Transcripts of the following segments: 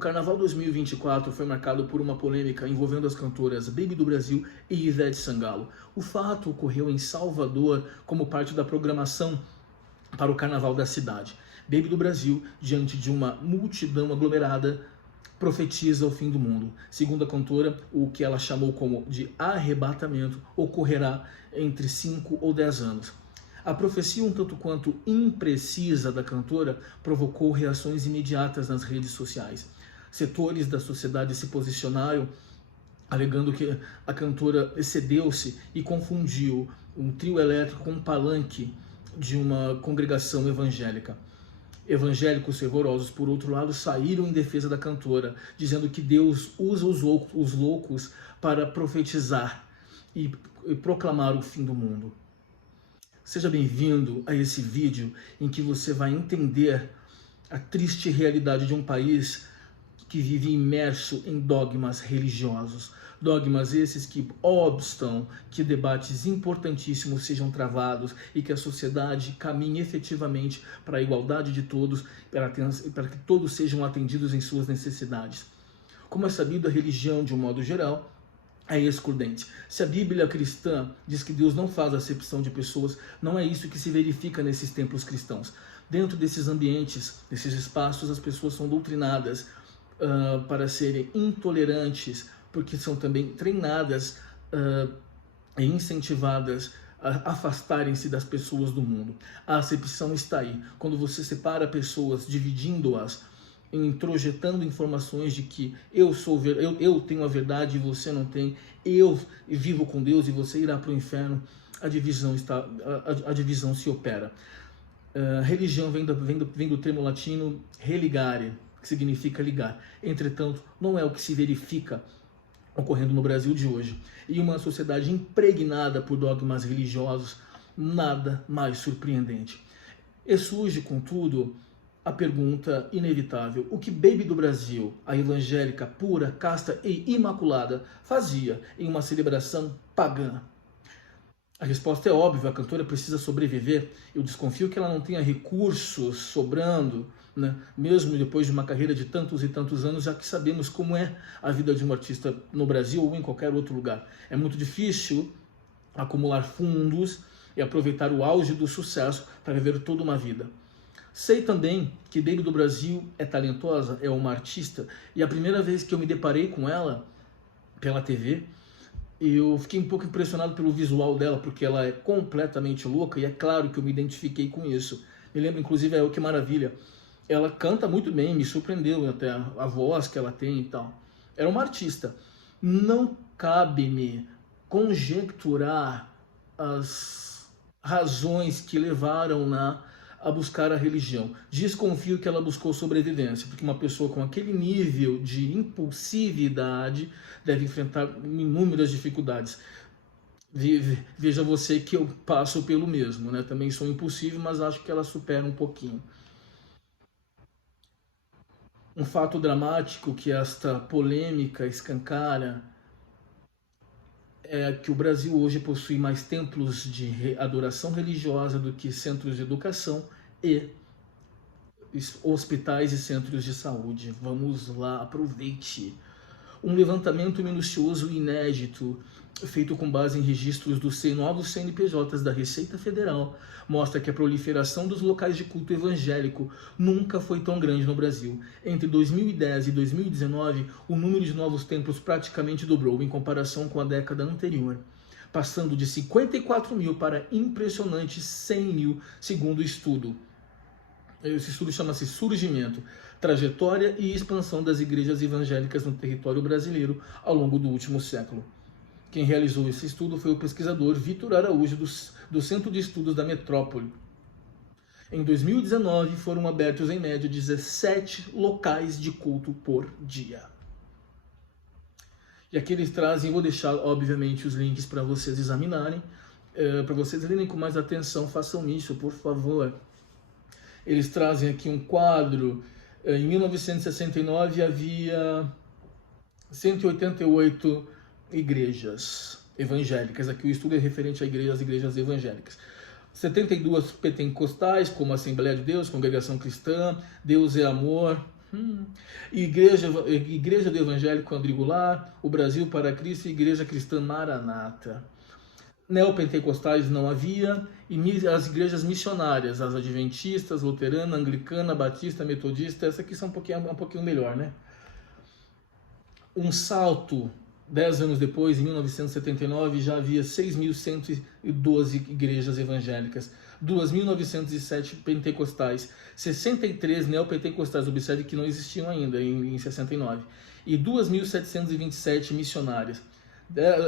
Carnaval 2024 foi marcado por uma polêmica envolvendo as cantoras Baby do Brasil e Ivete Sangalo. O fato ocorreu em Salvador como parte da programação para o Carnaval da cidade. Baby do Brasil, diante de uma multidão aglomerada, profetiza o fim do mundo. Segundo a cantora, o que ela chamou como de arrebatamento ocorrerá entre 5 ou 10 anos. A profecia um tanto quanto imprecisa da cantora provocou reações imediatas nas redes sociais. Setores da sociedade se posicionaram alegando que a cantora excedeu-se e confundiu um trio elétrico com um palanque de uma congregação evangélica. Evangélicos fervorosos, por outro lado, saíram em defesa da cantora, dizendo que Deus usa os loucos para profetizar e proclamar o fim do mundo. Seja bem-vindo a esse vídeo em que você vai entender a triste realidade de um país que vive imerso em dogmas religiosos. Dogmas esses que obstam que debates importantíssimos sejam travados e que a sociedade caminhe efetivamente para a igualdade de todos, para que todos sejam atendidos em suas necessidades. Como é sabido, a religião, de um modo geral, é excludente. Se a Bíblia cristã diz que Deus não faz acepção de pessoas, não é isso que se verifica nesses templos cristãos. Dentro desses ambientes, desses espaços, as pessoas são doutrinadas para serem intolerantes, porque são também treinadas e incentivadas a afastarem-se das pessoas do mundo. A acepção está aí. Quando você separa pessoas, dividindo-as, introjetando informações de que eu tenho a verdade e você não tem, eu vivo com Deus e você irá para o inferno, a divisão se opera. Religião vem do termo latino religare, que significa ligar. Entretanto, não é o que se verifica ocorrendo no Brasil de hoje. E uma sociedade impregnada por dogmas religiosos, nada mais surpreendente. E surge, contudo, a pergunta inevitável: o que Baby do Brasil, a evangélica pura, casta e imaculada, fazia em uma celebração pagã? A resposta é óbvia: a cantora precisa sobreviver. Eu desconfio que ela não tenha recursos sobrando, né? Mesmo depois de uma carreira de tantos e tantos anos, já que sabemos como é a vida de um artista no Brasil ou em qualquer outro lugar. É muito difícil acumular fundos e aproveitar o auge do sucesso para viver toda uma vida. Sei também que Baby do Brasil é talentosa, é uma artista, e a primeira vez que eu me deparei com ela pela TV, eu fiquei um pouco impressionado pelo visual dela, porque ela é completamente louca, e é claro que eu me identifiquei com isso. Me lembro, inclusive, que maravilha, ela canta muito bem, me surpreendeu até a voz que ela tem e tal. Era uma artista. Não cabe-me conjecturar as razões que levaram-na a buscar a religião. Desconfio que ela buscou sobrevivência, porque uma pessoa com aquele nível de impulsividade deve enfrentar inúmeras dificuldades. Veja você que eu passo pelo mesmo, né? Também sou impulsivo, mas acho que ela supera um pouquinho. Um fato dramático que esta polêmica escancara é que o Brasil hoje possui mais templos de adoração religiosa do que centros de educação e hospitais e centros de saúde. Vamos lá, aproveite. Um levantamento minucioso e inédito, feito com base em registros dos novos CNPJs da Receita Federal, mostra que a proliferação dos locais de culto evangélico nunca foi tão grande no Brasil. Entre 2010 e 2019, o número de novos templos praticamente dobrou em comparação com a década anterior, passando de 54 mil para impressionantes 100 mil, segundo o estudo. Esse estudo chama-se Surgimento, Trajetória e Expansão das Igrejas Evangélicas no Território Brasileiro ao longo do último século. Quem realizou esse estudo foi o pesquisador Vitor Araújo, do Centro de Estudos da Metrópole. Em 2019, foram abertos em média 17 locais de culto por dia. E aqui eles trazem, vou deixar obviamente os links para vocês examinarem, para vocês lerem com mais atenção, façam isso, por favor. Eles trazem aqui um quadro. Em 1969 havia 188 igrejas evangélicas. Aqui o estudo é referente às igrejas evangélicas. 72 pentecostais, como Assembleia de Deus, Congregação Cristã, Deus é Amor, Igreja do Evangélico Quadrangular, o Brasil para Cristo e Igreja Cristã Maranata. Neopentecostais não havia, e as igrejas missionárias, as adventistas, luterana, anglicana, batista, metodista, essa aqui são um pouquinho melhor, né? Um salto, 10 anos depois, em 1979, já havia 6.112 igrejas evangélicas, 2.907 pentecostais, 63 neopentecostais, observe que não existiam ainda em 69, e 2.727 missionárias.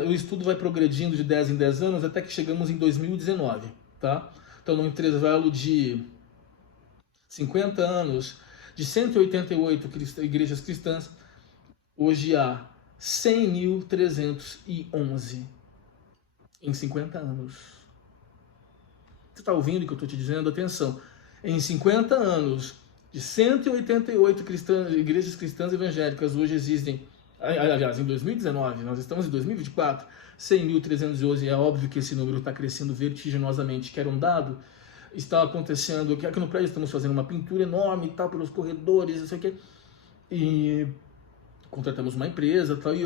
O estudo vai progredindo de 10 em 10 anos até que chegamos em 2019, tá? Então, no intervalo de 50 anos, de 188 igrejas cristãs, hoje há 100.311 em 50 anos. Você está ouvindo o que eu estou te dizendo? Atenção. Em 50 anos, de 188 igrejas cristãs evangélicas, hoje existem, aliás, em 2019, nós estamos em 2024, 100.311, é óbvio que esse número está crescendo vertiginosamente, que era um dado, está acontecendo, que aqui no prédio estamos fazendo uma pintura enorme e tal, pelos corredores, não sei o quê, e contratamos uma empresa, tal, e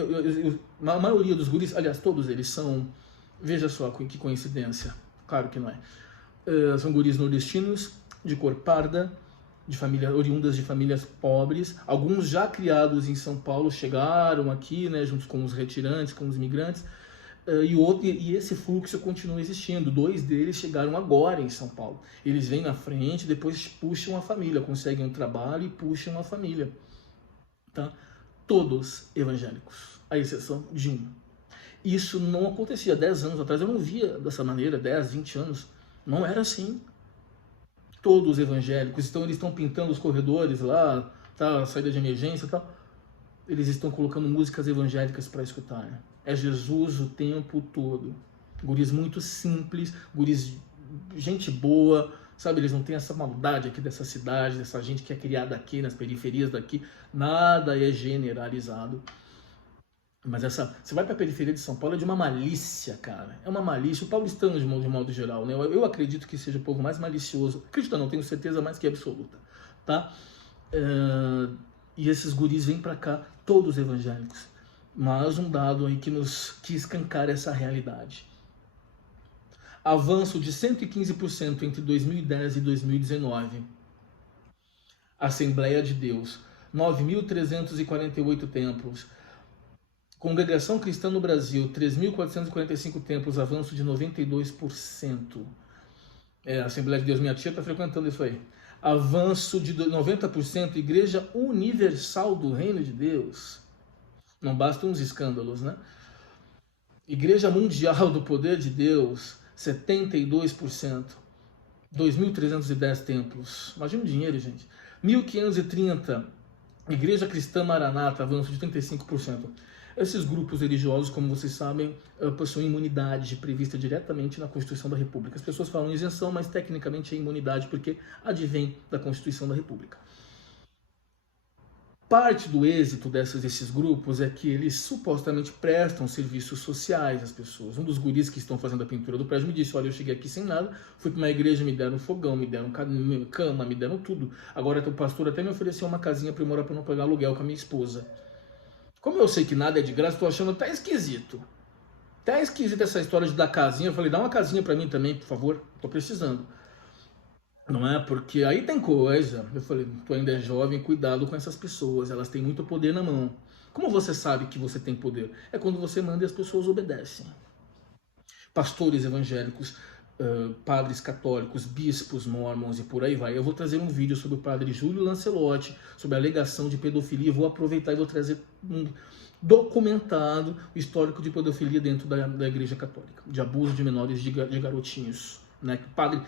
a maioria dos guris, aliás, todos eles são, veja só que coincidência, claro que não é, são guris nordestinos, de cor parda, oriundas de famílias pobres, alguns já criados em São Paulo, chegaram aqui, né, junto com os retirantes, com os imigrantes, e esse fluxo continua existindo. 2 deles chegaram agora em São Paulo. Eles vêm na frente, depois puxam a família, conseguem um trabalho e puxam a família. Tá? Todos evangélicos, à exceção de um. Isso não acontecia 10 anos atrás, eu não via dessa maneira, 10, 20 anos. Não era assim. Todos evangélicos, então eles estão pintando os corredores lá, tá, a saída de emergência e tal. Eles estão colocando músicas evangélicas para escutar. Né? É Jesus o tempo todo. Guris muito simples, guris gente boa, sabe? Eles não têm essa maldade aqui dessa cidade, dessa gente que é criada aqui, nas periferias daqui. Nada é generalizado. Mas você vai para a periferia de São Paulo, é de uma malícia, cara. É uma malícia. O paulistano, de modo geral, né? Eu acredito que seja o povo mais malicioso. Acredito não, tenho certeza mais que absoluta, tá? E esses guris vêm para cá, todos evangélicos. Mas um dado aí que escancara essa realidade. Avanço de 115% entre 2010 e 2019. Assembleia de Deus, 9.348 templos. Congregação Cristã no Brasil, 3.445 templos, avanço de 92%. A Assembleia de Deus, minha tia está frequentando isso aí. Avanço de 90%, Igreja Universal do Reino de Deus. Não bastam uns escândalos, né? Igreja Mundial do Poder de Deus, 72%. 2.310 templos. Imagina o dinheiro, gente. 1.530, Igreja Cristã Maranata, avanço de 35%. Esses grupos religiosos, como vocês sabem, possuem imunidade prevista diretamente na Constituição da República. As pessoas falam isenção, mas tecnicamente é imunidade, porque advém da Constituição da República. Parte do êxito desses grupos é que eles supostamente prestam serviços sociais às pessoas. Um dos guris que estão fazendo a pintura do prédio me disse, olha, eu cheguei aqui sem nada, fui para uma igreja, me deram fogão, me deram cama, me deram tudo. Agora o pastor até me ofereceu uma casinha para eu morar para não pagar aluguel com a minha esposa. Como eu sei que nada é de graça, estou achando até esquisito. Até esquisito essa história de dar casinha. Eu falei, dá uma casinha para mim também, por favor. Estou precisando. Não é? Porque aí tem coisa. Eu falei, tu ainda é jovem, cuidado com essas pessoas. Elas têm muito poder na mão. Como você sabe que você tem poder? É quando você manda e as pessoas obedecem. Pastores evangélicos, padres católicos, bispos mormons e por aí vai. Eu vou trazer um vídeo sobre o padre Júlio Lancelotti, sobre a alegação de pedofilia. Vou aproveitar e vou trazer um documentado histórico de pedofilia dentro da Igreja Católica, de abuso de menores, de garotinhos. Né? Padre,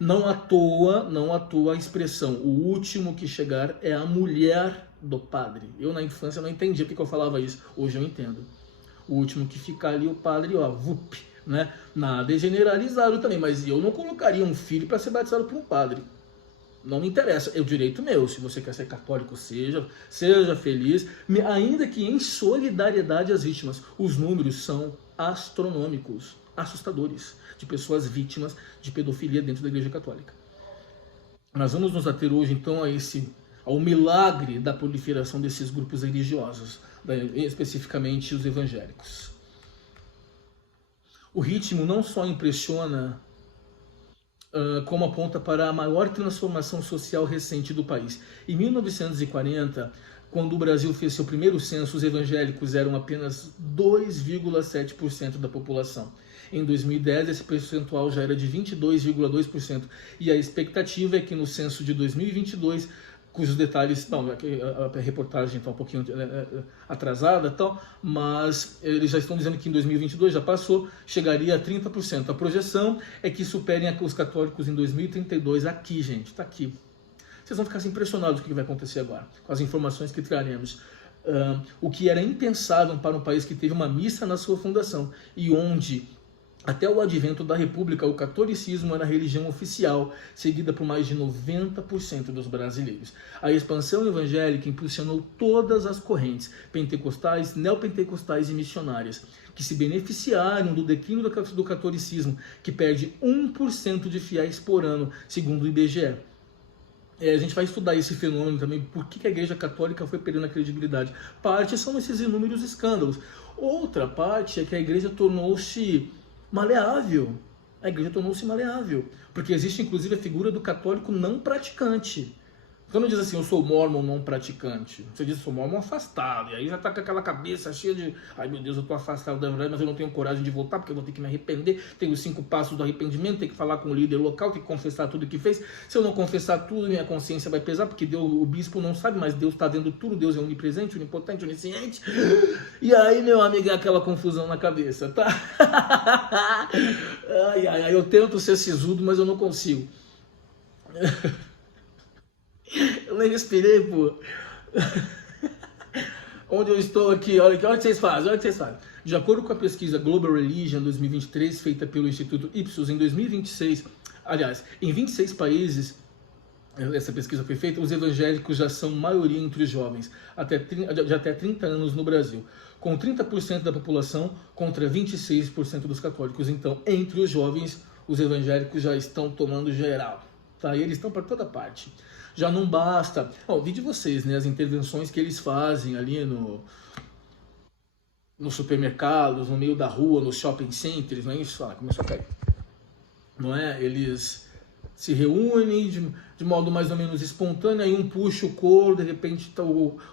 não à toa a expressão, o último que chegar é a mulher do padre. Eu na infância não entendia porque eu falava isso, hoje eu entendo. O último que ficar ali, o padre, ó, vup, né? Nada é generalizado também, mas eu não colocaria um filho para ser batizado por um padre. Não me interessa, é o direito meu. Se você quer ser católico, seja feliz, ainda que em solidariedade às vítimas. Os números são astronômicos, assustadores, de pessoas vítimas de pedofilia dentro da Igreja Católica. Nós vamos nos ater hoje, então, a esse ao milagre da proliferação desses grupos religiosos, especificamente os evangélicos. O ritmo não só impressiona, como aponta para a maior transformação social recente do país. Em 1940, quando o Brasil fez seu primeiro censo, os evangélicos eram apenas 2,7% da população. Em 2010, esse percentual já era de 22,2%. E a expectativa é que no censo de 2022, cujos detalhes, não, a reportagem está um pouquinho atrasada, tal, mas eles já estão dizendo que em 2022 já passou, chegaria a 30%. A projeção é que superem os católicos em 2032. Aqui, gente, está aqui. Vocês vão ficar assim, impressionados com o que vai acontecer agora, com as informações que traremos. O que era impensável para um país que teve uma missa na sua fundação e onde, até o advento da República, o catolicismo era a religião oficial, seguida por mais de 90% dos brasileiros. A expansão evangélica impulsionou todas as correntes pentecostais, neopentecostais e missionárias, que se beneficiaram do declínio do catolicismo, que perde 1% de fiéis por ano, segundo o IBGE. A gente vai estudar esse fenômeno também, por que a Igreja Católica foi perdendo a credibilidade. Parte são esses inúmeros escândalos. Outra parte é que a Igreja tornou-se maleável. A igreja tornou-se maleável. Porque existe inclusive a figura do católico não praticante. Você não diz assim, eu sou mormon não praticante. Você diz, eu sou mormon afastado. E aí já tá com aquela cabeça cheia de, ai meu Deus, eu tô afastado da verdade, mas eu não tenho coragem de voltar, porque eu vou ter que me arrepender. Tenho os 5 passos do arrependimento, tem que falar com o líder local, tem que confessar tudo que fez. Se eu não confessar tudo, minha consciência vai pesar, porque Deus, o bispo não sabe, mas Deus tá vendo tudo. Deus é onipresente, onipotente, onisciente. E aí, meu amigo, é aquela confusão na cabeça, tá? Ai, eu tento ser sisudo, mas eu não consigo. Eu nem respirei, pô. Onde eu estou aqui, olha que vocês fazem, olha o que vocês fazem. De acordo com a pesquisa Global Religion 2023, feita pelo Instituto Ipsos em 2026, aliás, em 26 países, essa pesquisa foi feita, os evangélicos já são maioria entre os jovens, de até 30 anos no Brasil, com 30% da população contra 26% dos católicos. Então, entre os jovens, os evangélicos já estão tomando geral, tá? E eles estão para toda parte. Já não basta, vi de vocês, né, as intervenções que eles fazem ali nos supermercados, no meio da rua, nos shopping centers, não é isso? Começou a cair. Não é? Eles se reúnem de modo mais ou menos espontâneo, aí um puxa o couro, de repente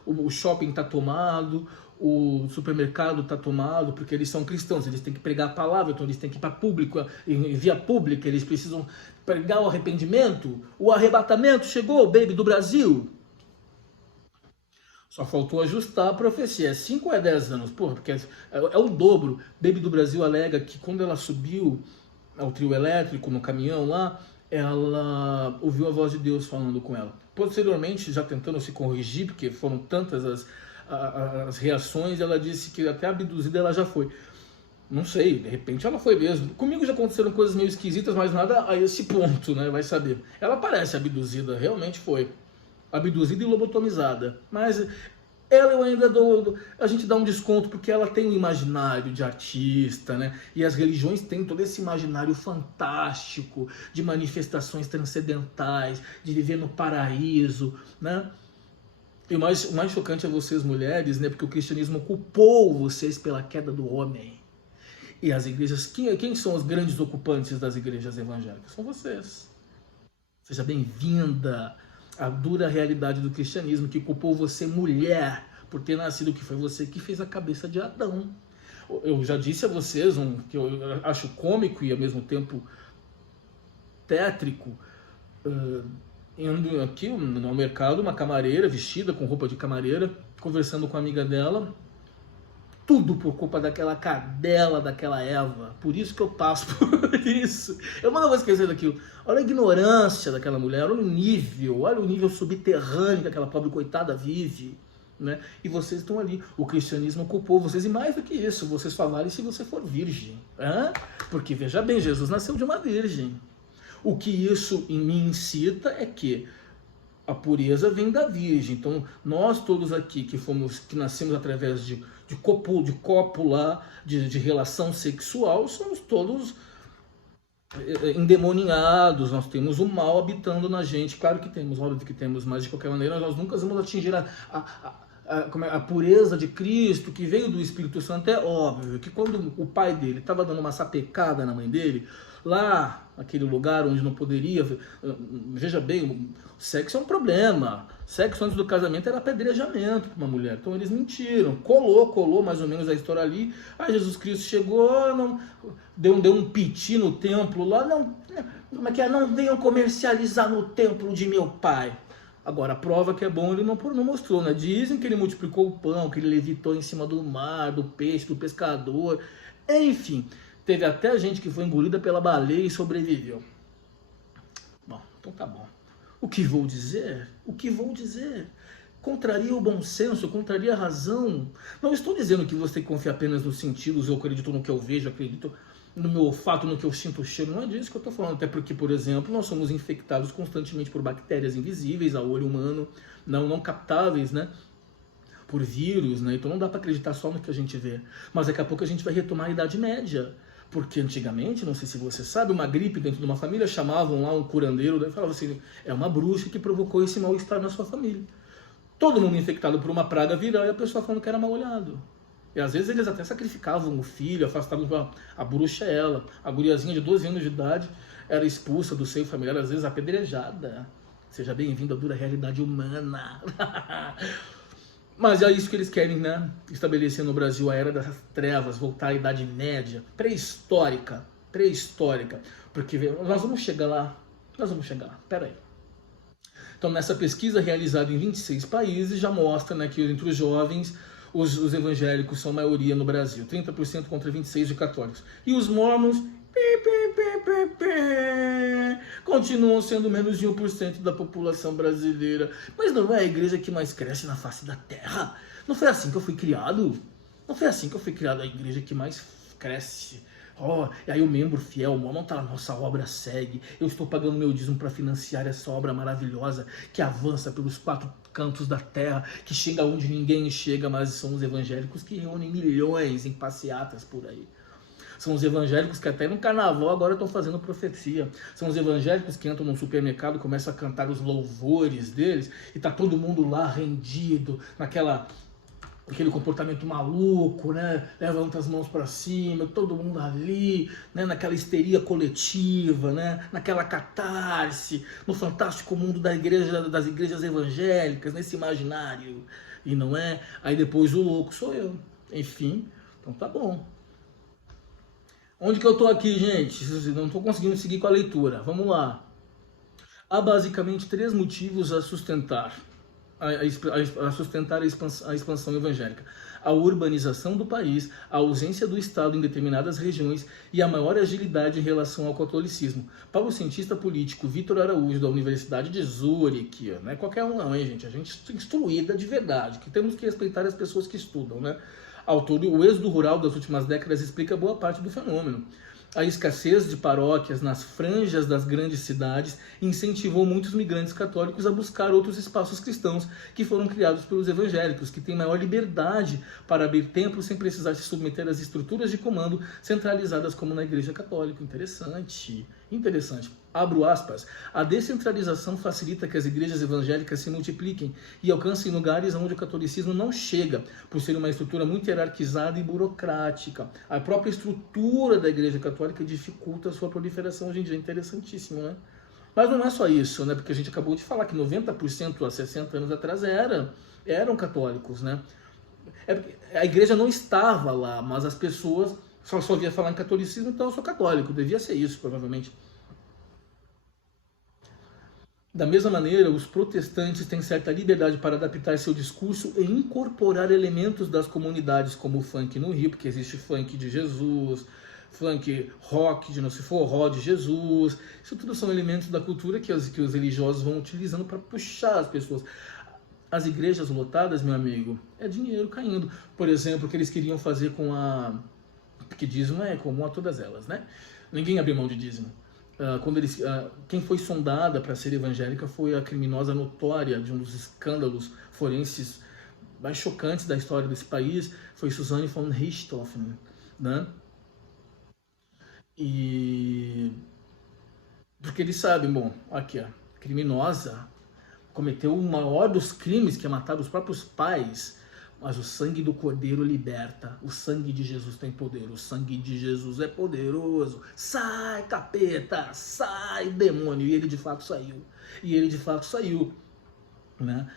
o shopping está tomado, o supermercado está tomado, porque eles são cristãos, eles têm que pregar a palavra, então eles têm que ir para público, em via pública, eles precisam pregar o arrependimento, o arrebatamento chegou, baby do Brasil. Só faltou ajustar a profecia, 5 a 10 anos, porra, porque é o dobro. Baby do Brasil alega que quando ela subiu ao trio elétrico, no caminhão lá, ela ouviu a voz de Deus falando com ela. Posteriormente, já tentando se corrigir, porque foram tantas as reações, ela disse que até abduzida ela já foi. Não sei, de repente ela foi mesmo. Comigo já aconteceram coisas meio esquisitas, mas nada a esse ponto, né? Vai saber. Ela parece abduzida, realmente foi. Abduzida e lobotomizada. Mas ela eu ainda a gente dá um desconto porque ela tem um imaginário de artista, né? E as religiões têm todo esse imaginário fantástico de manifestações transcendentais, de viver no paraíso, né? E o mais chocante é vocês mulheres, né? Porque o cristianismo culpou vocês pela queda do homem. E as igrejas, quem são os grandes ocupantes das igrejas evangélicas? São vocês. Seja bem-vinda à dura realidade do cristianismo que culpou você, mulher, por ter nascido, que foi você que fez a cabeça de Adão. Eu já disse a vocês, que eu acho cômico e ao mesmo tempo tétrico, indo aqui no mercado, uma camareira vestida com roupa de camareira, conversando com a amiga dela, tudo por culpa daquela cadela, daquela Eva. Por isso que eu passo por isso. Eu não vou esquecer daquilo. Olha a ignorância daquela mulher, olha o nível subterrâneo que aquela pobre coitada vive. Né? E vocês estão ali. O cristianismo culpou vocês. E mais do que isso, vocês falarem se você for virgem. Porque, veja bem, Jesus nasceu de uma virgem. O que isso em mim incita é que a pureza vem da virgem. Então, nós todos aqui que nascemos através de cópula, de relação sexual, somos todos endemoniados, nós temos o mal habitando na gente. Claro que temos, óbvio que temos, mas de qualquer maneira nós nunca vamos atingir a pureza de Cristo que veio do Espírito Santo. É óbvio que quando o pai dele estava dando uma sapecada na mãe dele, lá naquele lugar onde não poderia, veja bem, o sexo é um problema. Sexo antes do casamento era apedrejamento para uma mulher. Então eles mentiram, colou mais ou menos a história ali. Aí Jesus Cristo chegou, não, deu um piti no templo lá, não, como é que é? Não venham comercializar no templo de meu pai. Agora, a prova que é bom ele não mostrou, né? Dizem que ele multiplicou o pão, que ele levitou em cima do mar, do peixe, do pescador. Enfim, teve até gente que foi engolida pela baleia e sobreviveu. Bom, então tá bom. O que vou dizer? O que vou dizer? Contraria o bom senso, contraria a razão. Não estou dizendo que você confia apenas nos sentidos, eu acredito no que eu vejo, acredito no meu olfato, no que eu sinto o cheiro. Não é disso que eu estou falando. Até porque, por exemplo, nós somos infectados constantemente por bactérias invisíveis ao olho humano, não captáveis, né? Por vírus, né? Então não dá para acreditar só no que a gente vê. Mas daqui a pouco a gente vai retomar a Idade Média. Porque antigamente, não sei se você sabe, uma gripe dentro de uma família, chamavam lá um curandeiro, daí falavam assim, é uma bruxa que provocou esse mal-estar na sua família. Todo mundo infectado por uma praga viral e a pessoa falando que era mal olhado. E às vezes eles até sacrificavam o filho, afastavam a bruxa é ela. A guriazinha de 12 anos de idade era expulsa do seio familiar, às vezes apedrejada. Seja bem-vindo à dura realidade humana. Mas é isso que eles querem, né? Estabelecer no Brasil a Era das Trevas, voltar à Idade Média, pré-histórica. Porque nós vamos chegar lá, pera aí. Então, nessa pesquisa realizada em 26 países, já mostra, né, que entre os jovens, os evangélicos são maioria no Brasil, 30% contra 26% de católicos. E os mormons continuam sendo menos de 1% da população brasileira. Mas não é a igreja que mais cresce na face da terra? Não foi assim que eu fui criado? A igreja que mais cresce. Oh, e aí o membro fiel, o mormon tá, nossa obra segue, eu estou pagando meu dízimo para financiar essa obra maravilhosa que avança pelos 4 cantos da terra, que chega onde ninguém chega, mas são os evangélicos que reúnem milhões em passeatas por aí. São os evangélicos que até no carnaval agora estão fazendo profecia. São os evangélicos que entram num supermercado e começam a cantar os louvores deles e tá todo mundo lá rendido, aquele comportamento maluco, né? Levanta as mãos para cima, todo mundo ali, né? Naquela histeria coletiva, né? Naquela catarse, no fantástico mundo das igrejas evangélicas, nesse imaginário. E não é? Aí depois o louco sou eu. Enfim, então tá bom. Onde que eu tô aqui, gente? Não estou conseguindo seguir com a leitura. Vamos lá. Há basicamente 3 motivos a sustentar a expansão evangélica: a urbanização do país, a ausência do Estado em determinadas regiões e a maior agilidade em relação ao catolicismo. Para o cientista político Vitor Araújo, da Universidade de Zurique, não é qualquer um não, hein, gente? A gente é instruída de verdade, que temos que respeitar as pessoas que estudam, né? Autor, o êxodo rural das últimas décadas explica boa parte do fenômeno. A escassez de paróquias nas franjas das grandes cidades incentivou muitos migrantes católicos a buscar outros espaços cristãos que foram criados pelos evangélicos, que têm maior liberdade para abrir templos sem precisar se submeter às estruturas de comando centralizadas como na Igreja Católica. Interessante. Abro aspas. A descentralização facilita que as igrejas evangélicas se multipliquem e alcancem lugares onde o catolicismo não chega, por ser uma estrutura muito hierarquizada e burocrática. A própria estrutura da Igreja Católica dificulta a sua proliferação hoje em dia. Interessantíssimo, né? Mas não é só isso, né? Porque a gente acabou de falar que 90% há 60 anos atrás eram católicos, né? A igreja não estava lá, mas as pessoas só ouvia falar em catolicismo, então eu sou católico. Devia ser isso, provavelmente. Da mesma maneira, os protestantes têm certa liberdade para adaptar seu discurso e incorporar elementos das comunidades, como o funk no Rio, porque existe funk de Jesus, funk rock, de não se forró de Jesus. Isso tudo são elementos da cultura que os religiosos vão utilizando para puxar as pessoas. As igrejas lotadas, meu amigo, é dinheiro caindo. Por exemplo, o que eles queriam fazer com porque dízimo é comum a todas elas, né? Ninguém abriu mão de dízimo. Quem foi sondada para ser evangélica foi a criminosa notória de um dos escândalos forenses mais chocantes da história desse país, foi Suzanne von Richthofen, né? E Porque eles sabem, bom, aqui ó, criminosa, cometeu o maior dos crimes, que é matar os próprios pais, mas o sangue do Cordeiro liberta, o sangue de Jesus tem poder, o sangue de Jesus é poderoso, sai capeta, sai demônio, e ele de fato saiu, né?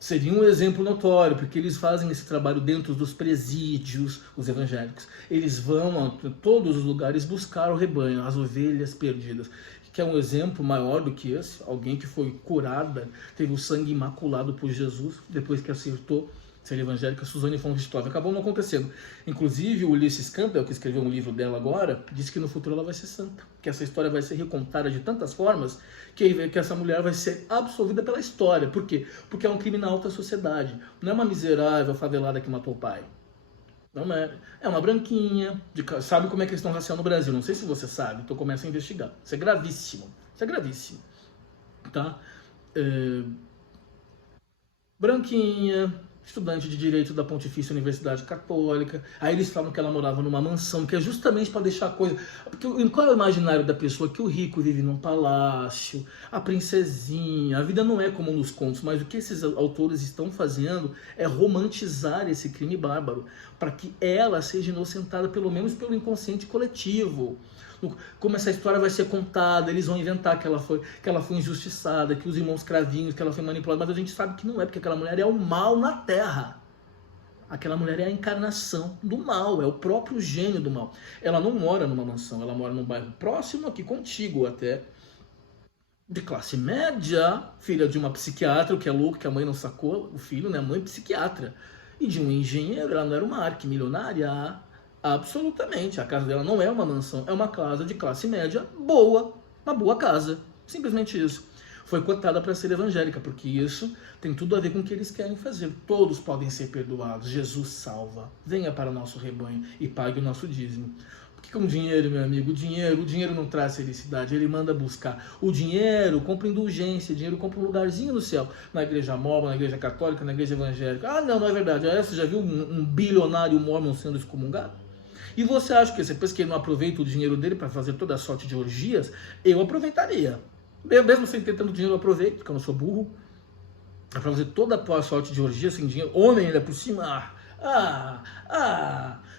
Seria um exemplo notório, porque eles fazem esse trabalho dentro dos presídios, os evangélicos. Eles vão a todos os lugares buscar o rebanho, as ovelhas perdidas. Que é um exemplo maior do que esse, alguém que foi curada, teve o sangue imaculado por Jesus, depois que acertou ser evangélica, Suzane von Richthofen. Acabou não acontecendo. Inclusive, o Ulysses Campbell, que escreveu um livro dela agora, disse que no futuro ela vai ser santa, que essa história vai ser recontada de tantas formas, que essa mulher vai ser absolvida pela história. Por quê? Porque é um crime na alta sociedade. Não é uma miserável favelada que matou o pai. Não é. É uma branquinha. Sabe como é a questão racial no Brasil? Não sei se você sabe, então começa a investigar. Isso é gravíssimo. Isso é gravíssimo. Tá? Branquinha, estudante de Direito da Pontifícia Universidade Católica. Aí eles falam que ela morava numa mansão, que é justamente para deixar a coisa... Porque qual é o imaginário da pessoa? Que o rico vive num palácio, a princesinha... A vida não é como nos contos, mas o que esses autores estão fazendo é romantizar esse crime bárbaro, para que ela seja inocentada, pelo menos pelo inconsciente coletivo. Como essa história vai ser contada, eles vão inventar que ela foi injustiçada, que os irmãos cravinhos, que ela foi manipulada, mas a gente sabe que não é, porque aquela mulher é o mal na Terra. Aquela mulher é a encarnação do mal, é o próprio gênio do mal. Ela não mora numa mansão, ela mora num bairro próximo aqui contigo até, de classe média, filha de uma psiquiatra, o que é louco, que a mãe não sacou o filho, né? A mãe psiquiatra. E de um engenheiro, ela não era uma arquimilionária. Absolutamente, a casa dela não é uma mansão, é uma casa de classe média boa, uma boa casa, simplesmente isso. Foi cotada para ser evangélica, porque isso tem tudo a ver com o que eles querem fazer. Todos podem ser perdoados, Jesus salva. Venha para o nosso rebanho e pague o nosso dízimo. Porque com dinheiro, meu amigo, o dinheiro não traz felicidade, ele manda buscar. O dinheiro compra indulgência, o dinheiro compra um lugarzinho no céu. Na igreja mórmon, na igreja católica, na igreja evangélica. Ah, não é verdade. Você já viu um bilionário mórmon sendo excomungado? E você acha que depois que ele não aproveita o dinheiro dele para fazer toda a sorte de orgias? Eu aproveitaria. Eu mesmo sem ter tanto dinheiro, eu aproveito, porque eu não sou burro. Para fazer toda a sorte de orgias sem dinheiro. Homem ainda por cima.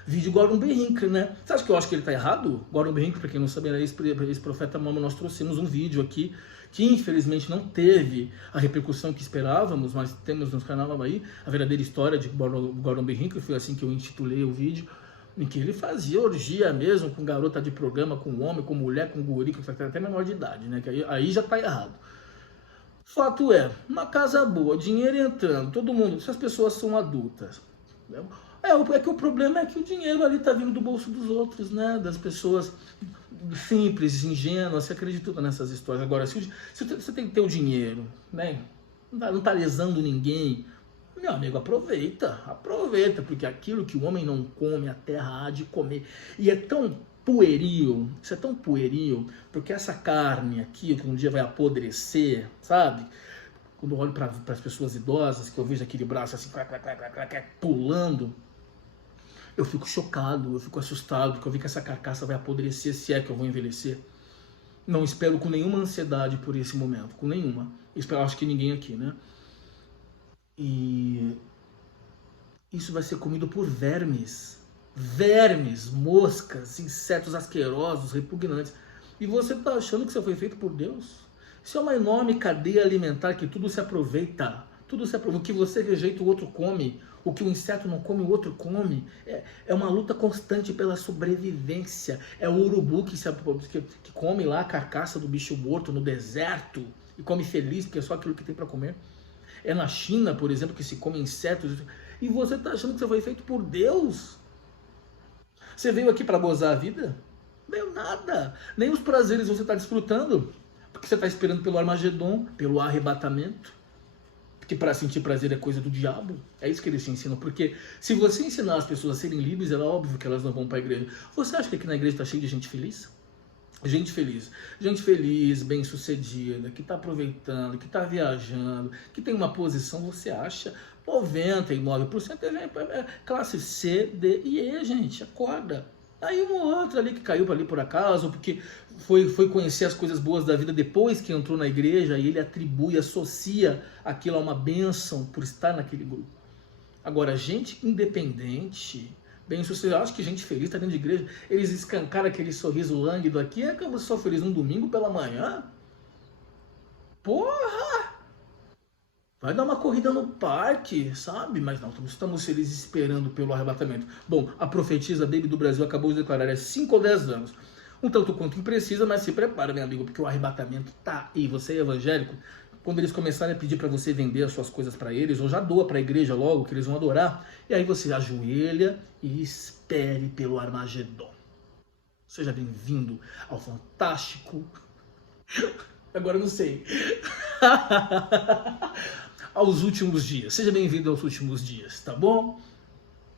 Vídeo Gordon B. Hinckley, né? Você acha que eu acho que ele tá errado? Gordon B. Hinckley, para quem não sabe, era esse profeta mormon. Nós trouxemos um vídeo aqui que infelizmente não teve a repercussão que esperávamos, mas temos no canal aí a verdadeira história de Gordon B. Hinckley. Foi assim que eu intitulei o vídeo, em que ele fazia orgia mesmo com garota de programa, com homem, com mulher, com guri, que até menor de idade, né? Que aí já tá errado. Fato é, uma casa boa, dinheiro entrando, todo mundo, se as pessoas são adultas. É que o problema é que o dinheiro ali tá vindo do bolso dos outros, né? Das pessoas simples, ingênuas, você acredita nessas histórias. Agora, se você tem que ter o dinheiro, né? Não tá lesando ninguém. Meu amigo, aproveita, porque aquilo que o homem não come, a terra há de comer. E é tão pueril, isso é tão pueril, porque essa carne aqui, que um dia vai apodrecer, sabe? Quando eu olho para as pessoas idosas, que eu vejo aquele braço assim, pulando, eu fico chocado, eu fico assustado, porque eu vi que essa carcaça vai apodrecer, se é que eu vou envelhecer. Não espero com nenhuma ansiedade por esse momento, com nenhuma. Espero, acho que ninguém aqui, né? E isso vai ser comido por vermes, moscas, insetos asquerosos, repugnantes. E você está achando que você foi feito por Deus? Isso é uma enorme cadeia alimentar que tudo se aproveita. O que você rejeita, o outro come. O que o inseto não come, o outro come. É uma luta constante pela sobrevivência. É o urubu que come lá a carcaça do bicho morto no deserto e come feliz porque é só aquilo que tem para comer. É na China, por exemplo, que se come insetos. E você está achando que você foi feito por Deus? Você veio aqui para gozar a vida? Veio nada. Nem os prazeres você está desfrutando. Porque você está esperando pelo Armagedon, pelo arrebatamento. Porque para sentir prazer é coisa do diabo. É isso que eles te ensinam. Porque se você ensinar as pessoas a serem livres, é óbvio que elas não vão para a igreja. Você acha que aqui na igreja está cheio de gente feliz? Gente feliz, bem sucedida, que está aproveitando, que está viajando, que tem uma posição, você acha, 99% é classe C, D e E, gente, acorda. Aí uma ou outra ali que caiu ali por acaso, porque foi conhecer as coisas boas da vida depois que entrou na igreja, e ele atribui, associa aquilo a uma bênção por estar naquele grupo. Agora, gente independente, bem sucedido, eu acho que gente feliz está dentro de igreja, eles escancaram aquele sorriso lânguido aqui, é que eu sou feliz num domingo pela manhã. Porra! Vai dar uma corrida no parque, sabe? Mas não, estamos felizes esperando pelo arrebatamento. Bom, a profetisa Baby do Brasil acabou de declarar 5 ou 10 anos. Um tanto quanto imprecisa, mas se prepara, meu amigo, porque o arrebatamento tá aí. Você é evangélico, quando eles começarem a pedir para você vender as suas coisas para eles, ou já doa para a igreja logo, que eles vão adorar, e aí você ajoelha e espere pelo Armagedon. Seja bem-vindo ao fantástico... Agora eu não sei. Aos últimos dias. Seja bem-vindo aos últimos dias, tá bom?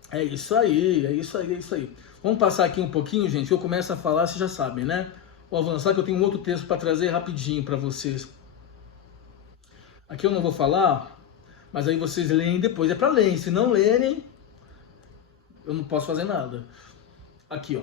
É isso aí, é isso aí, é isso aí. Vamos passar aqui um pouquinho, gente. Eu começo a falar, vocês já sabem, né? Vou avançar que eu tenho um outro texto para trazer rapidinho para vocês. Aqui eu não vou falar, mas aí vocês leem depois. É para lerem. Se não lerem, eu não posso fazer nada. Aqui, ó.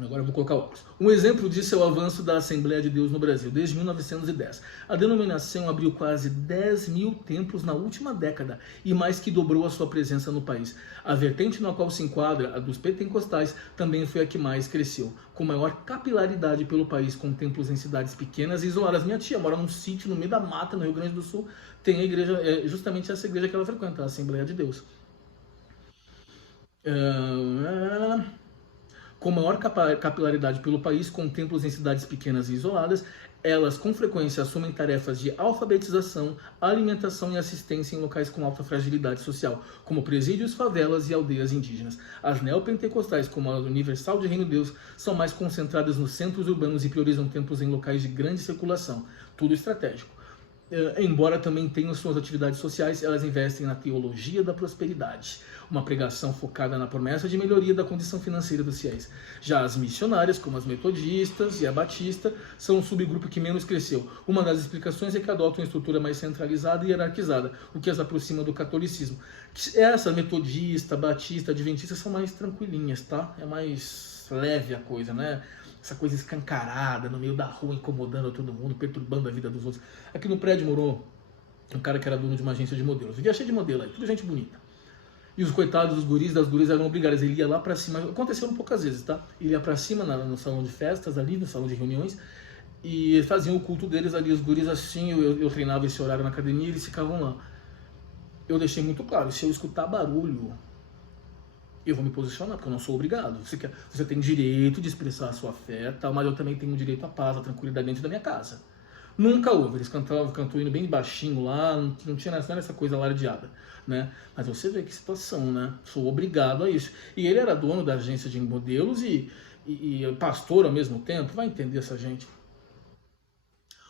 Agora eu vou colocar óculos. Um exemplo disso é o avanço da Assembleia de Deus no Brasil, desde 1910. A denominação abriu quase 10 mil templos na última década e mais que dobrou a sua presença no país. A vertente na qual se enquadra, a dos pentecostais, também foi a que mais cresceu, com maior capilaridade pelo país, com templos em cidades pequenas e isoladas. Minha tia mora num sítio no meio da mata, no Rio Grande do Sul, tem a igreja, justamente essa igreja que ela frequenta, a Assembleia de Deus. Com maior capilaridade pelo país, com templos em cidades pequenas e isoladas, elas com frequência assumem tarefas de alfabetização, alimentação e assistência em locais com alta fragilidade social, como presídios, favelas e aldeias indígenas. As neopentecostais, como a Universal de Reino de Deus, são mais concentradas nos centros urbanos e priorizam templos em locais de grande circulação. Tudo estratégico. Embora também tenham suas atividades sociais, elas investem na teologia da prosperidade, uma pregação focada na promessa de melhoria da condição financeira dos fiéis. Já as missionárias, como as metodistas e a batista, são um subgrupo que menos cresceu. Uma das explicações é que adotam uma estrutura mais centralizada e hierarquizada, o que as aproxima do catolicismo. Essa metodista, batista, adventista são mais tranquilinhas, tá? É mais leve a coisa, né? Essa coisa escancarada, no meio da rua, incomodando todo mundo, perturbando a vida dos outros. Aqui no prédio morou um cara que era dono de uma agência de modelos. Vivia cheio de modelo aí, tudo gente bonita. E os coitados dos guris, das gurias eram obrigados. Ele ia lá pra cima, aconteceu poucas vezes, tá? Ele ia pra cima no salão de festas ali, no salão de reuniões, e faziam o culto deles ali, os guris assim, eu treinava esse horário na academia e eles ficavam lá. Eu deixei muito claro, se eu escutar barulho, eu vou me posicionar, porque eu não sou obrigado. Você tem direito de expressar a sua fé, tal, mas eu também tenho direito à paz, à tranquilidade dentro da minha casa. Nunca houve, eles cantou indo bem baixinho lá, não tinha essa coisa alardeada, né? Mas você vê que situação, né? Sou obrigado a isso. E ele era dono da agência de modelos e pastor ao mesmo tempo, vai entender essa gente.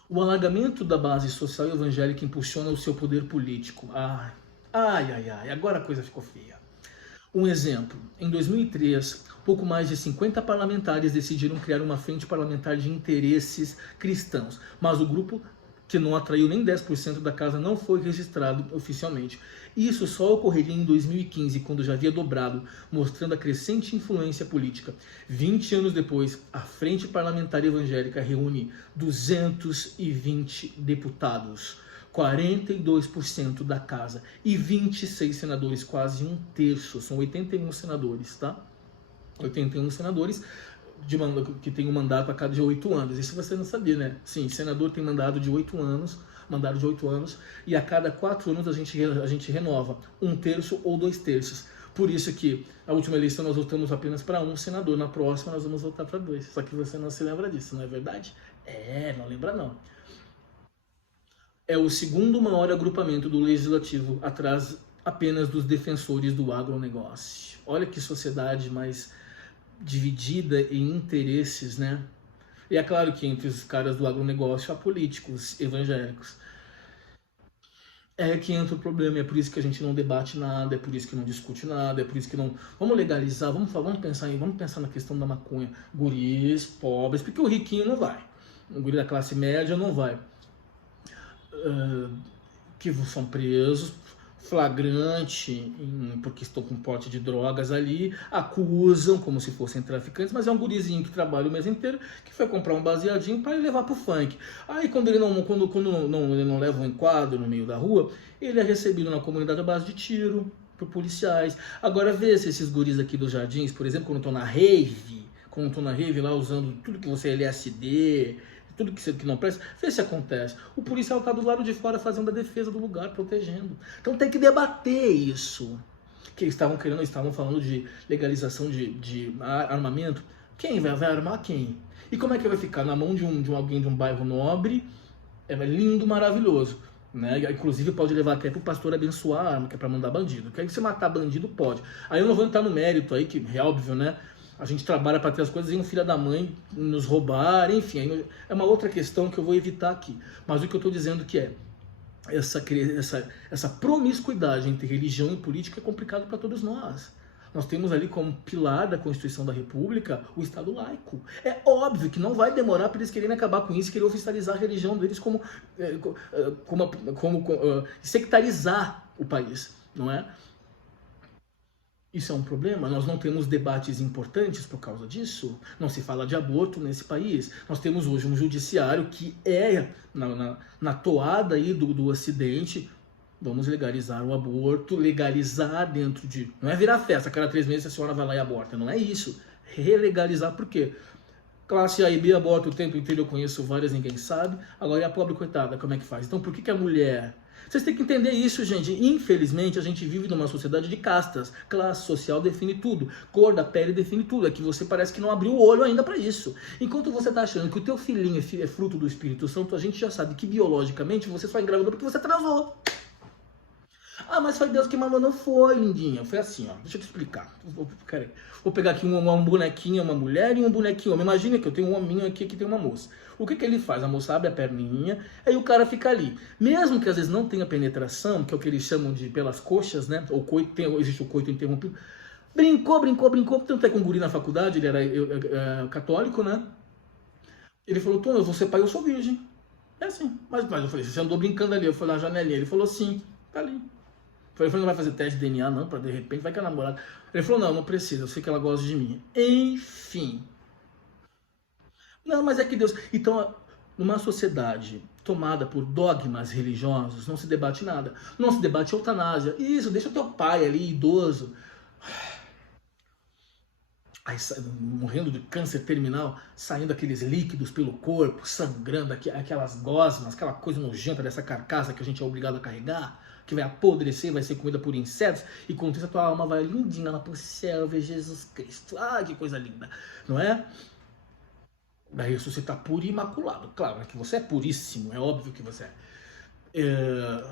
O alargamento da base social evangélica impulsiona o seu poder político. Ai, agora a coisa ficou feia. Um exemplo, em 2003, pouco mais de 50 parlamentares decidiram criar uma frente parlamentar de interesses cristãos, mas o grupo, que não atraiu nem 10% da casa, não foi registrado oficialmente. Isso só ocorreria em 2015, quando já havia dobrado, mostrando a crescente influência política. 20 anos depois, a Frente Parlamentar Evangélica reúne 220 deputados, 42% da casa e 26 senadores, quase um terço, são 81 senadores, tá? 81 senadores que tem um mandato a cada de 8 anos. Isso você não sabia, né? Sim, senador tem mandato de 8 anos, e a cada 4 anos a gente renova um terço ou 2 terços. Por isso que a última eleição nós votamos apenas para um senador, na próxima nós vamos votar para 2. Só que você não se lembra disso, não é verdade? Não lembra não. É o segundo maior agrupamento do Legislativo, atrás apenas dos defensores do agronegócio. Olha que sociedade mais dividida em interesses, né? E é claro que entre os caras do agronegócio há políticos evangélicos. É que entra o problema, é por isso que a gente não debate nada, é por isso que não discute nada, é por isso que não... Vamos legalizar, vamos pensar na questão da maconha. Guris, pobres, porque o riquinho não vai. O guri da classe média não vai. Que são presos, flagrante, porque estão com porte de drogas ali, acusam como se fossem traficantes, mas é um gurizinho que trabalha o mês inteiro, que foi comprar um baseadinho para levar pro funk. Aí quando ele ele não leva um enquadro no meio da rua, ele é recebido na comunidade à base de tiro por policiais. Agora vê se esses guris aqui dos Jardins, por exemplo, quando estão na rave lá usando tudo que você é LSD, tudo que não presta, vê se acontece. O policial está do lado de fora fazendo a defesa do lugar, protegendo. Então tem que debater isso. Que estavam falando de legalização de armamento. Quem vai armar quem? E como é que vai ficar? Na mão de alguém de um bairro nobre, é lindo, maravilhoso. Né? Inclusive pode levar até pro pastor abençoar a arma, que é para mandar bandido. Que aí se matar bandido, pode. Aí eu não vou entrar no mérito aí, que é óbvio, né? A gente trabalha para ter as coisas e um filho da mãe nos roubar, enfim, é uma outra questão que eu vou evitar aqui. Mas o que eu estou dizendo que é essa promiscuidade entre religião e política é complicado para todos nós. Nós temos ali como pilar da Constituição da República o Estado laico. É óbvio que não vai demorar para eles quererem acabar com isso e querer oficializar a religião deles como sectarizar o país, não é? Isso é um problema? Nós não temos debates importantes por causa disso? Não se fala de aborto nesse país. Nós temos hoje um judiciário que é na toada aí do Ocidente. Vamos legalizar o aborto, legalizar dentro de... Não é virar festa, cada 3 meses a senhora vai lá e aborta. Não é isso. Relegalizar por quê? Classe A e B aborta o tempo inteiro, eu conheço várias, ninguém sabe. Agora, e a pobre coitada, como é que faz? Então, por que a mulher... Vocês têm que entender isso, gente. Infelizmente, a gente vive numa sociedade de castas. Classe social define tudo. Cor da pele define tudo. É que você parece que não abriu o olho ainda para isso. Enquanto você tá achando que o teu filhinho é fruto do Espírito Santo, a gente já sabe que biologicamente você só engravidou porque você atrasou. Ah, mas foi Deus que mandou. Não foi, lindinha. Foi assim, ó. Deixa eu te explicar. Vou pegar aqui uma bonequinha, uma mulher e um bonequinho homem. Imagina que eu tenho um hominho aqui que tem uma moça. O que ele faz? A moça abre a perninha, aí o cara fica ali. Mesmo que às vezes não tenha penetração, que é o que eles chamam de pelas coxas, né? Ou coito, existe o coito interrompido. Brincou. Tanto é que um guri na faculdade, ele era católico, né? Ele falou, Tom, eu vou ser pai, eu sou virgem. É assim. Mas eu falei, você andou brincando ali. Eu falei, na janelinha. Ele falou, sim, tá ali. Eu falei, não vai fazer teste de DNA não, pra de repente vai que é namorada. Ele falou, não precisa, eu sei que ela gosta de mim. Enfim. Não, mas é que Deus... Então, numa sociedade tomada por dogmas religiosos, não se debate nada. Não se debate eutanásia. Isso, deixa o teu pai ali, idoso, aí, morrendo de câncer terminal, saindo aqueles líquidos pelo corpo, sangrando, aquelas gosmas, aquela coisa nojenta dessa carcaça que a gente é obrigado a carregar, que vai apodrecer, vai ser comida por insetos, e com isso a tua alma vai lindinha lá pro céu, ver Jesus Cristo. Ah, que coisa linda, não é? Vai ressuscitar puro e imaculado. Claro, é que você é puríssimo, é óbvio que você é.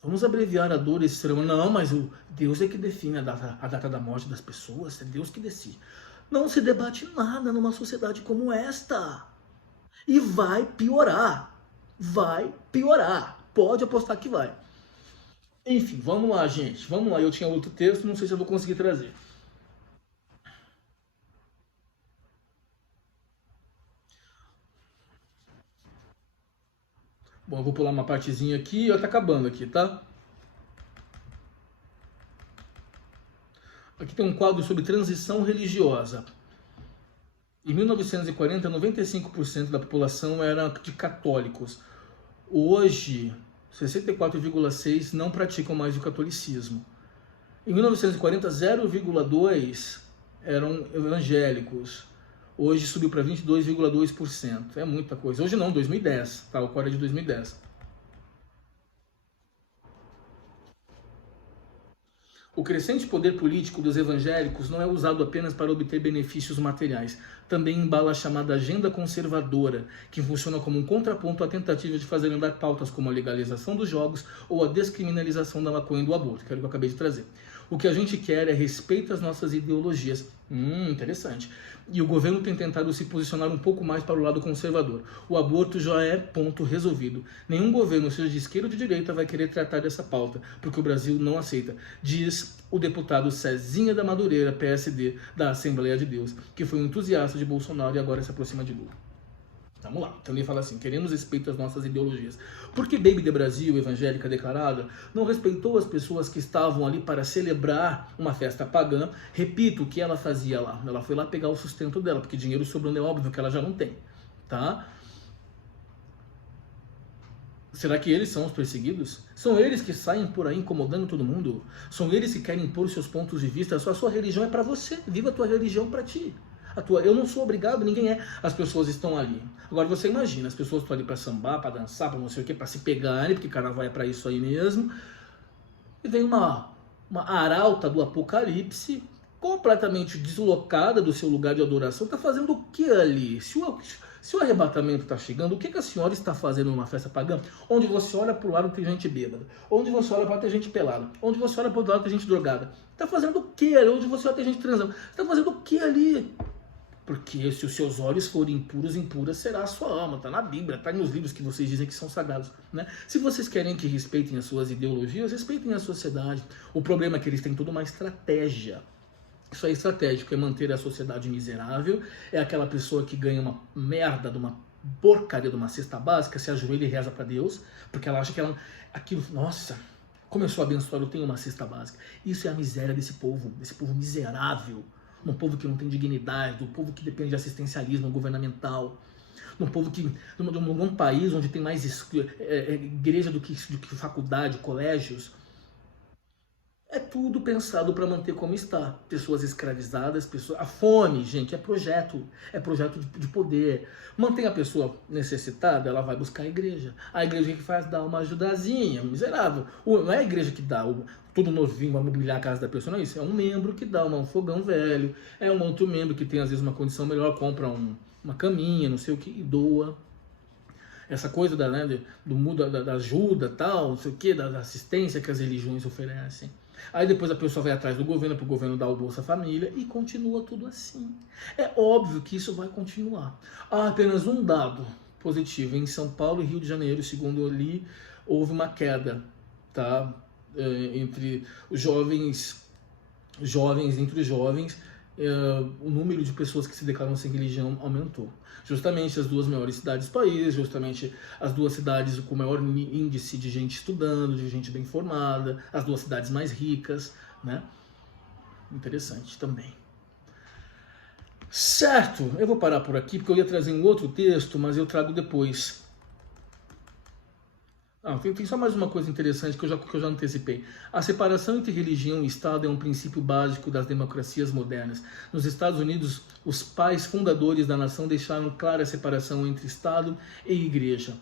Vamos abreviar a dor esse ser humano. Não, mas Deus é que define a data da morte das pessoas, é Deus que decide. Não se debate nada numa sociedade como esta. E vai piorar. Vai piorar. Pode apostar que vai. Enfim, vamos lá, gente. Vamos lá. Eu tinha outro texto, não sei se eu vou conseguir trazer. Bom, eu vou pular uma partezinha aqui, ó, tá acabando aqui, tá? Aqui tem um quadro sobre transição religiosa. Em 1940, 95% da população era de católicos. Hoje, 64,6% não praticam mais o catolicismo. Em 1940, 0,2% eram evangélicos. Hoje subiu para 22,2%. É muita coisa. Hoje não, 2010. Tá, o quadro é de 2010. O crescente poder político dos evangélicos não é usado apenas para obter benefícios materiais. Também embala a chamada agenda conservadora, que funciona como um contraponto à tentativa de fazer andar pautas como a legalização dos jogos ou a descriminalização da maconha e do aborto, que é o que eu acabei de trazer. O que a gente quer é respeito às nossas ideologias. Interessante. E o governo tem tentado se posicionar um pouco mais para o lado conservador. O aborto já é ponto resolvido. Nenhum governo, seja de esquerda ou de direita, vai querer tratar dessa pauta, porque o Brasil não aceita. Diz o deputado Cezinha da Madureira, PSD, da Assembleia de Deus, que foi um entusiasta de Bolsonaro e agora se aproxima de Lula. Vamos lá. Então ele fala assim: queremos respeito às nossas ideologias. Porque Baby de Brasil, evangélica declarada, não respeitou as pessoas que estavam ali para celebrar uma festa pagã. Repito, o que ela fazia lá? Ela foi lá pegar o sustento dela, porque dinheiro sobrando é óbvio que ela já não tem, tá? Será que eles são os perseguidos? São eles que saem por aí incomodando todo mundo? São eles que querem impor seus pontos de vista? A sua religião é para você. Viva a tua religião para ti. Eu não sou obrigado, ninguém é. As pessoas estão ali. Agora você imagina, as pessoas estão ali para sambar, para dançar, para não sei o que, para se pegarem, porque carnaval é para isso aí mesmo. E vem uma arauta do apocalipse, completamente deslocada do seu lugar de adoração, está fazendo o que ali? Se o arrebatamento está chegando, o que a senhora está fazendo numa festa pagã? Onde você olha para o lado tem gente bêbada, onde você olha para ter gente pelada, onde você olha para o outro lado tem gente drogada. Está fazendo o que ali? Onde você olha tem gente transando. Está fazendo o que ali? Porque se os seus olhos forem impuros, impura será a sua alma. Está na Bíblia, está nos livros que vocês dizem que são sagrados, né? Se vocês querem que respeitem as suas ideologias, respeitem a sociedade. O problema é que eles têm toda uma estratégia. Isso é estratégico, é manter a sociedade miserável, é aquela pessoa que ganha uma merda de uma porcaria de uma cesta básica, se ajoelha e reza para Deus, porque ela acha que aquilo, nossa, como eu sou abençoado, eu tenho uma cesta básica. Isso é a miséria desse povo miserável. Um povo que não tem dignidade, um povo que depende de assistencialismo governamental, num país onde tem mais igreja do que faculdade, colégios. É tudo pensado para manter como está. Pessoas escravizadas, a fome, gente, é projeto de poder. Mantém a pessoa necessitada, ela vai buscar a igreja. A igreja que faz? Dá uma ajudazinha, miserável. Não é a igreja que dá tudo novinho, vai mobiliar a casa da pessoa, não é isso. É um membro que dá um fogão velho, é um outro membro que tem às vezes uma condição melhor, compra uma caminha, não sei o que, e doa. Essa coisa da ajuda, tal, não sei o que, da assistência que as religiões oferecem. Aí depois a pessoa vai atrás do governo para o governo dar o Bolsa Família e continua tudo assim. É óbvio que isso vai continuar. Há apenas um dado positivo. Em São Paulo e Rio de Janeiro, segundo eu li, houve uma queda, tá? Entre os jovens, o número de pessoas que se declaram sem religião aumentou. Justamente as duas maiores cidades do país, justamente as duas cidades com maior índice de gente estudando, de gente bem formada, as duas cidades mais ricas, né? Interessante também. Certo, eu vou parar por aqui porque eu ia trazer um outro texto, mas eu trago depois. Tem só mais uma coisa interessante que eu já antecipei. A separação entre religião e Estado é um princípio básico das democracias modernas. Nos Estados Unidos, os pais fundadores da nação deixaram clara a separação entre Estado e Igreja,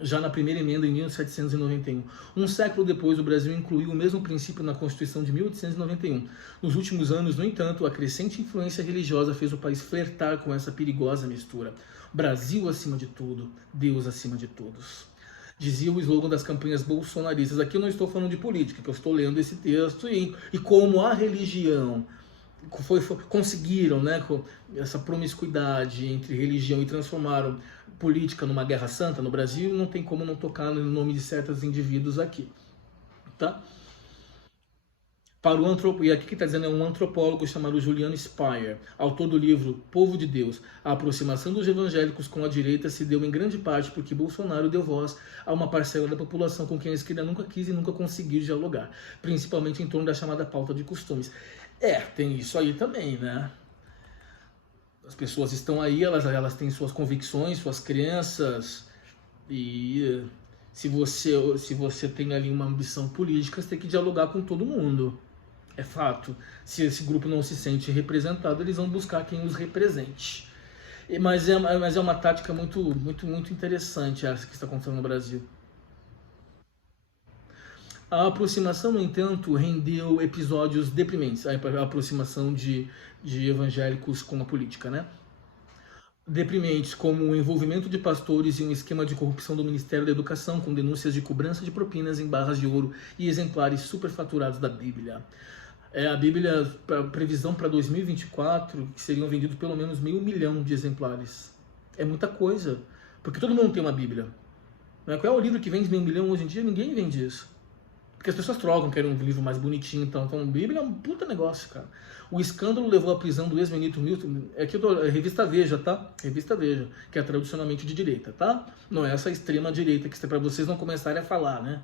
já na primeira emenda em 1791. Um século depois, o Brasil incluiu o mesmo princípio na Constituição de 1891. Nos últimos anos, no entanto, a crescente influência religiosa fez o país flertar com essa perigosa mistura. Brasil acima de tudo, Deus acima de todos. Dizia o slogan das campanhas bolsonaristas. Aqui eu não estou falando de política, que eu estou lendo esse texto e como a religião conseguiram, né, com essa promiscuidade entre religião e transformaram política numa guerra santa no Brasil, não tem como não tocar no nome de certos indivíduos aqui, tá? E aqui que está dizendo é um antropólogo chamado Julian Speyer, autor do livro Povo de Deus. A aproximação dos evangélicos com a direita se deu em grande parte porque Bolsonaro deu voz a uma parcela da população com quem a esquerda nunca quis e nunca conseguiu dialogar, principalmente em torno da chamada pauta de costumes. Tem isso aí também, né? As pessoas estão aí, elas têm suas convicções, suas crenças, e se você tem ali uma ambição política, você tem que dialogar com todo mundo. É fato. Se esse grupo não se sente representado, eles vão buscar quem os represente. Mas é uma tática muito, muito, muito interessante essa que está acontecendo no Brasil. A aproximação, no entanto, rendeu episódios deprimentes. A aproximação de evangélicos com a política, né? Deprimentes, como o envolvimento de pastores em um esquema de corrupção do Ministério da Educação, com denúncias de cobrança de propinas em barras de ouro e exemplares superfaturados da Bíblia. A Bíblia, previsão para 2024, que seriam vendidos pelo menos 500 mil de exemplares. É muita coisa, porque todo mundo tem uma Bíblia. Qual é o livro que vende 500 mil hoje em dia? Ninguém vende isso. Porque as pessoas trocam, querem um livro mais bonitinho, então Bíblia é um puta negócio, cara. O escândalo levou à prisão do ex-ministro Milton, é Revista Veja, tá? Revista Veja, que é tradicionalmente de direita, tá? Não é essa extrema direita que é para vocês não começarem a falar, né?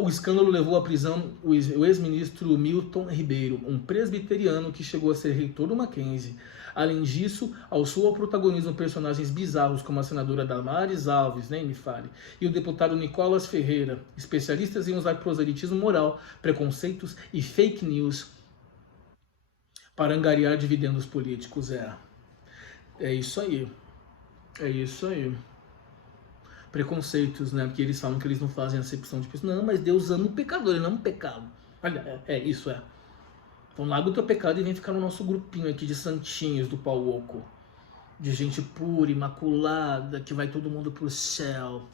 O escândalo levou à prisão o ex-ministro Milton Ribeiro, um presbiteriano que chegou a ser reitor do Mackenzie. Além disso, alçou ao protagonismo personagens bizarros como a senadora Damares Alves, nem me fale, e o deputado Nicolas Ferreira, especialistas em usar proselitismo moral, preconceitos e fake news para angariar dividendos políticos. É isso aí. É isso aí. Preconceitos, né? Porque eles falam que eles não fazem acepção de pessoas. Não, mas Deus ama o pecador, ele ama o pecado. Olha, isso. Então larga o teu pecado e vem ficar no nosso grupinho aqui de santinhos do pau oco. De gente pura, imaculada, que vai todo mundo pro céu.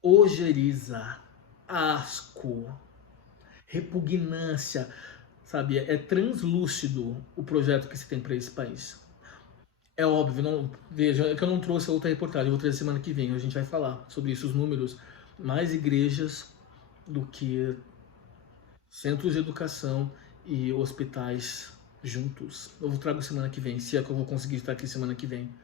Ojeriza, asco, repugnância, sabe? É translúcido o projeto que se tem para esse país. É óbvio, não, veja, é que eu não trouxe a outra reportagem, eu vou trazer semana que vem, a gente vai falar sobre isso, os números, mais igrejas do que centros de educação e hospitais juntos. Eu vou trago semana que vem, se é que eu vou conseguir estar aqui semana que vem.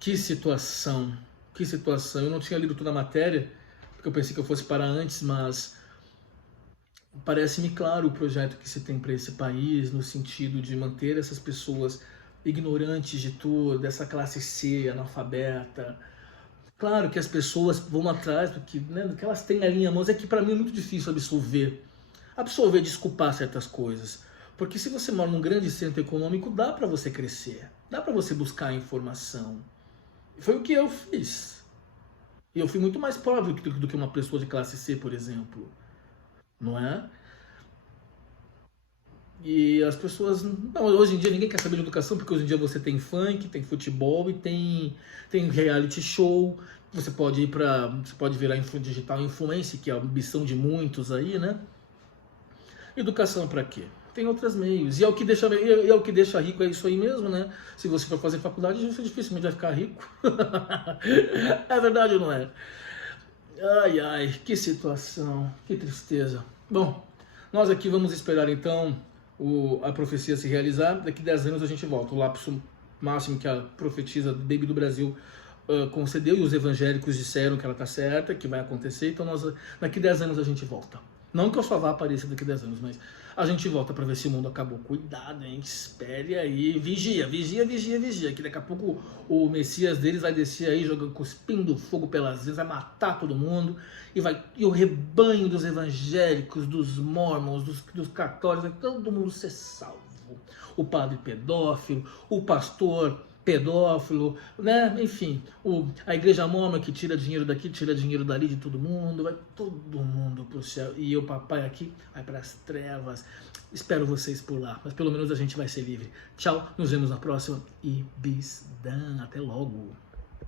Que situação, que situação. Eu não tinha lido toda a matéria, porque eu pensei que eu fosse parar antes, mas parece-me claro o projeto que se tem para esse país, no sentido de manter essas pessoas ignorantes de tudo, dessa classe C, analfabeta. Claro que as pessoas vão atrás do que elas têm ali em mãos, é que para mim é muito difícil absolver, desculpar certas coisas. Porque se você mora num grande centro econômico, dá para você crescer, dá para você buscar informação. Foi o que eu fiz. E eu fui muito mais pobre do que uma pessoa de classe C, por exemplo. Não é? E as pessoas. Não, hoje em dia ninguém quer saber de educação, porque hoje em dia você tem funk, tem futebol e tem reality show. Você pode ir para. Você pode virar digital influencer, que é a ambição de muitos aí, né? Educação para quê? Tem outros meios. E é o que deixa rico, é isso aí mesmo, né? Se você for fazer faculdade, você dificilmente vai ficar rico. É verdade ou não é? Ai, ai, que situação, que tristeza. Bom, nós aqui vamos esperar então a profecia se realizar. Daqui 10 anos a gente volta. O lapso máximo que a profetisa Baby do Brasil concedeu e os evangélicos disseram que ela está certa, que vai acontecer. Então daqui 10 anos a gente volta. Não que eu só vá aparecer daqui 10 anos, mas a gente volta para ver se o mundo acabou. Cuidado, hein? Espere aí. Vigia, vigia, vigia, vigia. Que daqui a pouco o Messias deles vai descer aí, jogando, cuspindo fogo pelas vezes, vai matar todo mundo. E o rebanho dos evangélicos, dos mormons, dos católicos, vai todo mundo ser salvo. O padre pedófilo, o pastor pedófilo, né? Enfim, a igreja mormon que tira dinheiro daqui, tira dinheiro dali de todo mundo, vai todo mundo pro céu. E o papai aqui vai pras trevas. Espero vocês por lá, mas pelo menos a gente vai ser livre. Tchau, nos vemos na próxima e bis dan, até logo.